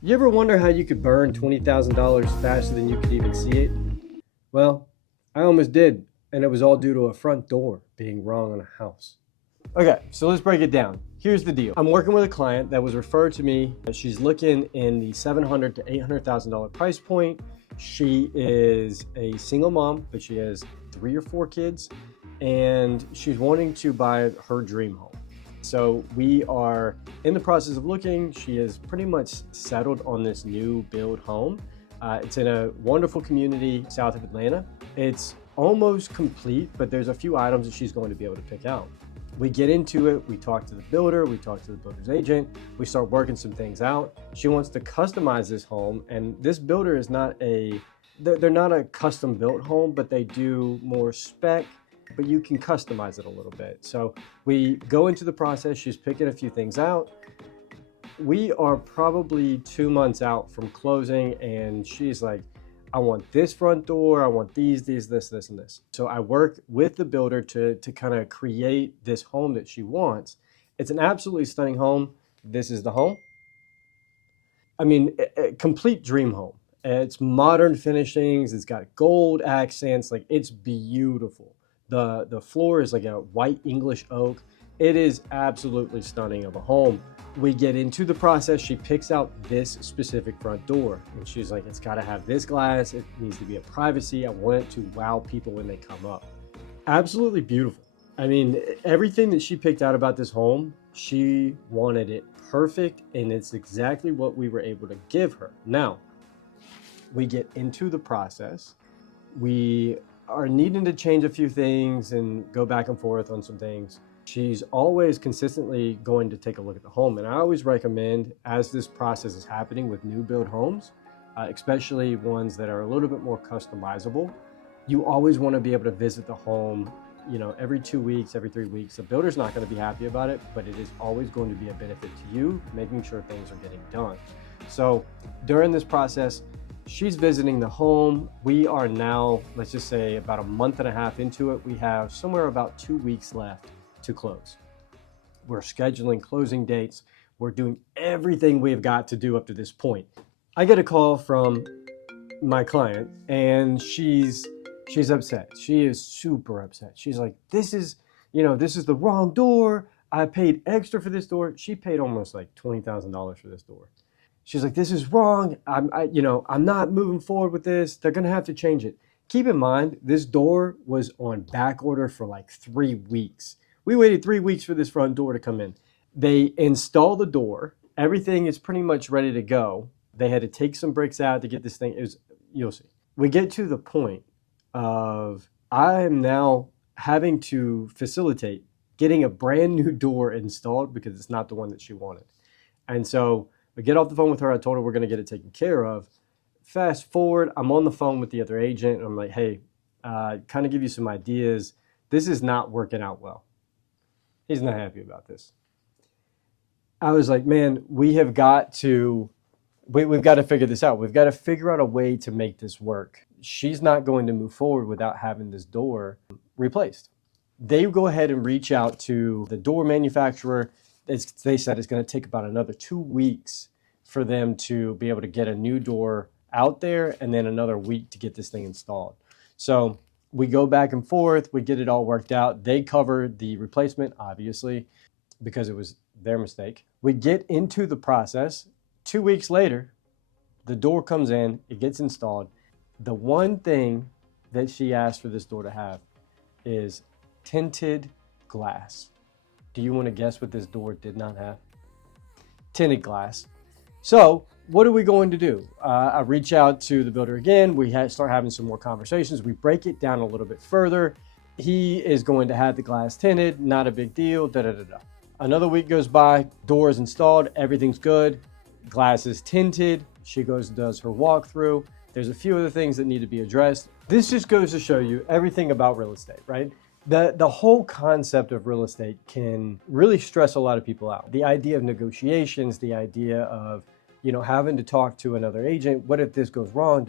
You ever wonder how you could burn $20,000 faster than you could even see it? Well, I almost did, and it was all due to a front door being wrong on a house. Okay, so let's break it down. Here's the deal. I'm working with a client that was referred to me. She's looking in the $700,000 to $800,000 price point. She is a single mom, but she has 3 or 4 kids, and she's wanting to buy her dream home. So we are in the process of looking. She is pretty much settled on this new build home. It's in a wonderful community south of Atlanta. It's almost complete, but there's a few items that she's going to be able to pick out. We get into it, we talk to the builder, we talk to the builder's agent, we start working some things out. She wants to customize this home, and this builder is they're not a custom built home, but they do more spec, but you can customize it a little bit. So we go into the process, she's picking a few things out. We are probably 2 months out from closing, and she's like, I want this front door, I want these, this, and this. So I work with the builder to kind of create this home that she wants. It's an absolutely stunning home. This is the home. I mean, a complete dream home. It's modern finishings, it's got gold accents, like it's beautiful. The floor is like a white English oak. It is absolutely stunning of a home. We get into the process. She picks out this specific front door, and she's like, it's got to have this glass. It needs to be a privacy. I want it to wow people when they come up. Absolutely beautiful. I mean, everything that she picked out about this home, she wanted it perfect, and it's exactly what we were able to give her. Now, we get into the process. We are needing to change a few things and go back and forth on some things. She's always consistently going to take a look at the home. And I always recommend, as this process is happening with new build homes, especially ones that are a little bit more customizable, you always want to be able to visit the home, every 2 weeks, every 3 weeks. The builder's not going to be happy about it, but it is always going to be a benefit to you, making sure things are getting done. So during this process, she's visiting the home. We are now, let's just say, about a month and a half into it. We have somewhere about 2 weeks left to close. We're scheduling closing dates. We're doing everything we've got to do up to this point. I get a call from my client, and she's upset. She is super upset. She's like, this is the wrong door. I paid extra for this door. She paid almost like $20,000 for this door. She's like, this is wrong. I'm not moving forward with this. They're gonna have to change it. Keep in mind, this door was on back order for like 3 weeks. We waited 3 weeks for this front door to come in. They install the door. Everything is pretty much ready to go. They had to take some bricks out to get this thing. You'll see. We get to the point of I am now having to facilitate getting a brand new door installed because it's not the one that she wanted. And so I get off the phone with her. I told her we're going to get it taken care of. Fast forward, I'm on the phone with the other agent. And I'm like, hey, kind of give you some ideas. This is not working out well. He's not happy about this. I was like, man, we've got to figure this out. We've got to figure out a way to make this work. She's not going to move forward without having this door replaced. They go ahead and reach out to the door manufacturer. They said it's going to take about another 2 weeks for them to be able to get a new door out there, and then another week to get this thing installed. So we go back and forth. We get it all worked out. They covered the replacement, obviously, because it was their mistake. We get into the process. 2 weeks later, the door comes in. It gets installed. The one thing that she asked for this door to have is tinted glass. Do you want to guess what this door did not have? Tinted glass. So what are we going to do? I reach out to the builder again. We start having some more conversations. We break it down a little bit further. He is going to have the glass tinted, not a big deal, Another week goes by, door is installed, everything's good. Glass is tinted. She goes and does her walkthrough. There's a few other things that need to be addressed. This just goes to show you everything about real estate, right? The whole concept of real estate can really stress a lot of people out. The idea of negotiations, the idea of having to talk to another agent. What if this goes wrong?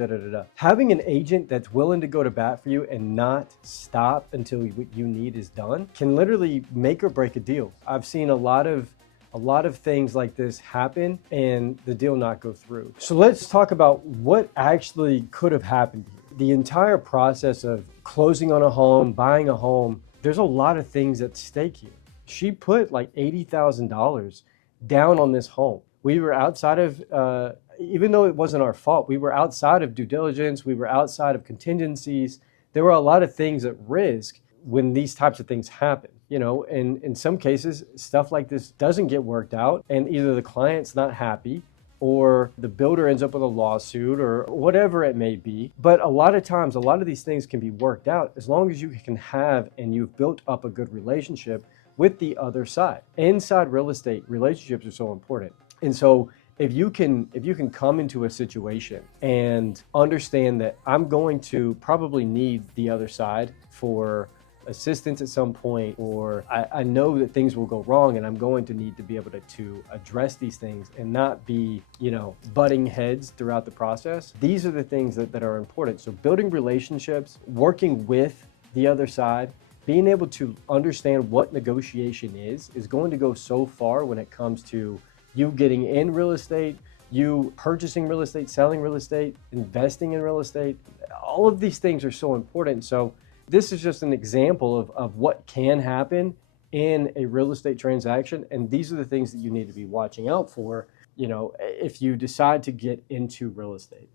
Having an agent that's willing to go to bat for you and not stop until what you need is done can literally make or break a deal. I've seen a lot of a lot of things like this happen and the deal not go through. So let's talk about what actually could have happened here. The entire process of closing on a home, buying a home, there's a lot of things at stake here. She put like $80,000 down on this home. We were outside of, even though it wasn't our fault, we were outside of due diligence, we were outside of contingencies. There were a lot of things at risk when these types of things happen. And in some cases, stuff like this doesn't get worked out, and either the client's not happy or the builder ends up with a lawsuit or whatever it may be. But a lot of times, a lot of these things can be worked out as long as you can have and you've built up a good relationship with the other side. Inside real estate, relationships are so important. And so if you can come into a situation and understand that I'm going to probably need the other side for assistance at some point, or I know that things will go wrong and I'm going to need to be able to address these things and not be, butting heads throughout the process. These are the things that are important. So building relationships, working with the other side, being able to understand what negotiation is going to go so far when it comes to you getting in real estate, you purchasing real estate, selling real estate, investing in real estate. All of these things are so important. So this is just an example of what can happen in a real estate transaction. And these are the things that you need to be watching out for, if you decide to get into real estate.